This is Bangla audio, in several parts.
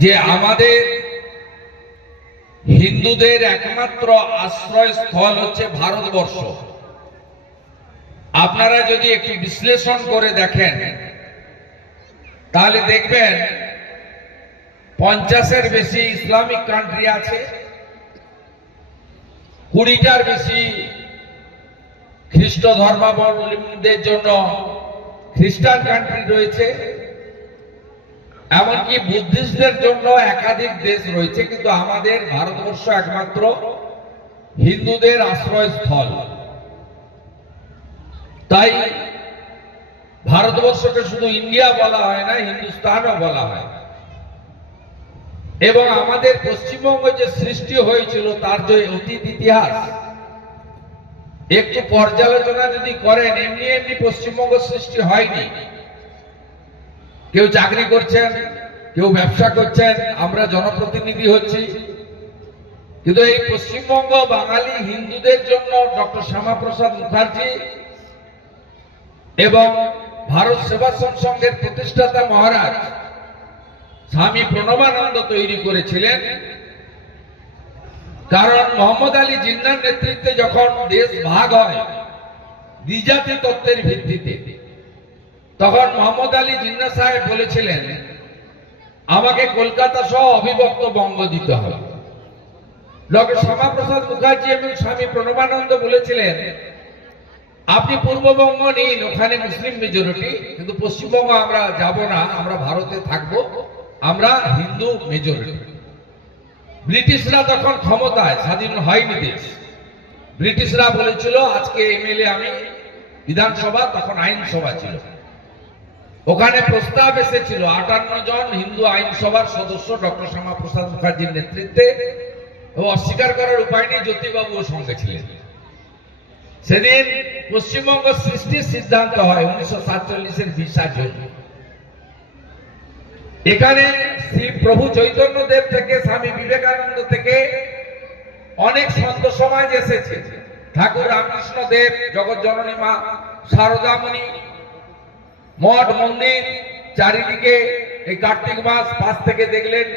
যে আমাদের হিন্দুদের একমাত্র আশ্রয়স্থল হচ্ছে ভারতবর্ষ। আপনারা যদি একটু বিশ্লেষণ করে দেখেন, তাহলে দেখবেন পঞ্চাশের বেশি ইসলামিক কান্ট্রি আছে, কুড়িটার বেশি খ্রিস্ট ধর্মাবলম্বীদের জন্য খ্রিস্টান কান্ট্রি রয়েছে। এমনকি বুদ্ধিস্টদের জন্য একাধিক দেশ রয়েছে, কিন্তু আমাদের ভারতবর্ষ একমাত্র হিন্দুদের আশ্রয়স্থল। তাই ভারতবর্ষকে শুধু ইন্ডিয়া বলা হয় না, হিন্দুস্তানও বলা হয়। এবং আমাদের পশ্চিমবঙ্গ যে সৃষ্টি হয়েছিল, তার যে অতীত ইতিহাস, একটু পর্যালোচনা যদি করেন, এমনি এমনি পশ্চিমবঙ্গ সৃষ্টি হয়নি। কেউ চাকরি করছেন, কেউ ব্যবসা করছেন, আমরা জনপ্রতিনিধি হচ্ছি। কিন্তু এই পশ্চিমবঙ্গ বাঙালি হিন্দুদের জন্য ডক্টর শ্যামাপ্রসাদ মুখার্জি এবং ভারত সেবাশ্রম সংঘের প্রতিষ্ঠাতা মহারাজ স্বামী প্রণবানন্দ তৈরি করেছিলেন। কারণ মোহাম্মদ আলী জিন্নার নেতৃত্বে যখন দেশ ভাগ হয় দ্বিজাতি তত্ত্বের ভিত্তিতে তখন মোহাম্মদ আলী জিন্না সাহেব বলেছিলেন, আমাকে কলকাতা সহ অবিভক্ত বঙ্গ দিতে হবে। ডক্টর শ্যামাপ্রসাদ মুখার্জি এবং স্বামী প্রণবানন্দ বলেছিলেন, আপনি পূর্ববঙ্গ নিন, ওখানে মুসলিম মেজরিটি কিন্তু পশ্চিমবঙ্গ আমরা যাব না, আমরা ভারতে থাকব, আমরা হিন্দু মেজরিটি ব্রিটিশরা তখন ক্ষমতায়, স্বাধীন হয়নি দেশ। ব্রিটিশরা বলেছিল, আজকে এমএলএ আমি, বিধানসভা, তখন আইনসভা ছিল। ওখানে প্রস্তাব এসেছিল, আটান্ন জন হিন্দু আইনসভার সদস্য ডক্টর শ্যামাপ্রসাদ মুখার্জির নেতৃত্বে ও অস্বীকার করার উপায় নেই জ্যোতিবাবুও সঙ্গে ছিলেন। সেদিন পশ্চিমবঙ্গ সৃষ্টির সিদ্ধান্ত হয় উনিশশো সাতচল্লিশের বিশা জুন এখানে শ্রী প্রভু চৈতন্য দেব থেকে, স্বামী বিবেকানন্দ থেকে অনেক সন্ত সমাজ এসেছে। ঠাকুর রামকৃষ্ণ দেব, জগৎ জননী মা শারদামণি মঠ মন্দির, চারিদিকে এই কার্তিক মাস পাশ থেকে দেখলেন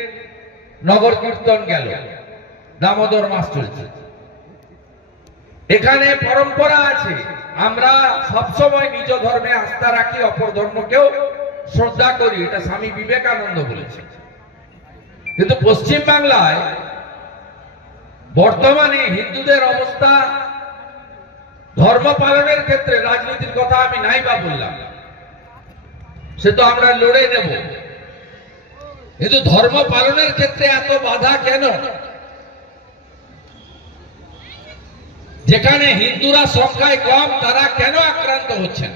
নগর কীর্তন গেল। দামোদর মাস চলছে। এখানে পরম্পরা আছে, আমরা সবসময় নিজ ধর্মে আস্থা রাখি, অপর ধর্মকেও শ্রদ্ধা করি, এটা স্বামী বিবেকানন্দ বলেছে কিন্তু পশ্চিম বাংলায় বর্তমানে হিন্দুদের অবস্থা ধর্ম পালনের ক্ষেত্রে রাজনীতির কথা আমি নাই বা বললাম। সে তো আমরা লড়ে নেব। কিন্তু ধর্ম পালনের ক্ষেত্রে এত বাধা কেন? যেখানে হিন্দুরা সংখ্যায় কম, তারা কেন আক্রান্ত হচ্ছেন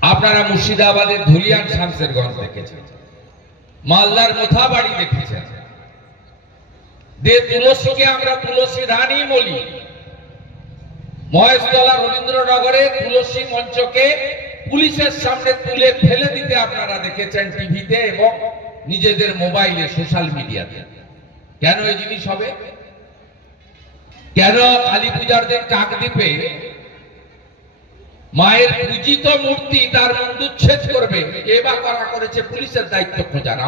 আপনারা মুর্শিদাবাদের ধুলিয়ান শামসেরগঞ্জ দেখেছেন। মালদার মোথাবাড়ি দেখেছেন। দে তুলসীকে আমরা তুলসী রানী বলি। মহেশতলা রবীন্দ্রনগরে তুলসী মঞ্চকে পুলিশের সামনে তুলে ফেলে দিতে আপনারা দেখেছেন টিভিতে এবং নিজেদের মোবাইলে, সোশ্যাল মিডিয়াতে। কেন এই জিনিস হবে? কেন কালী পূজার দিন কাকদ্বীপে মায়ের পূজিত মূর্তি তার মুন্ডুচ্ছেদ করবে। এবার বা করা করেছে পুলিশের দায়িত্ব খোঁজার?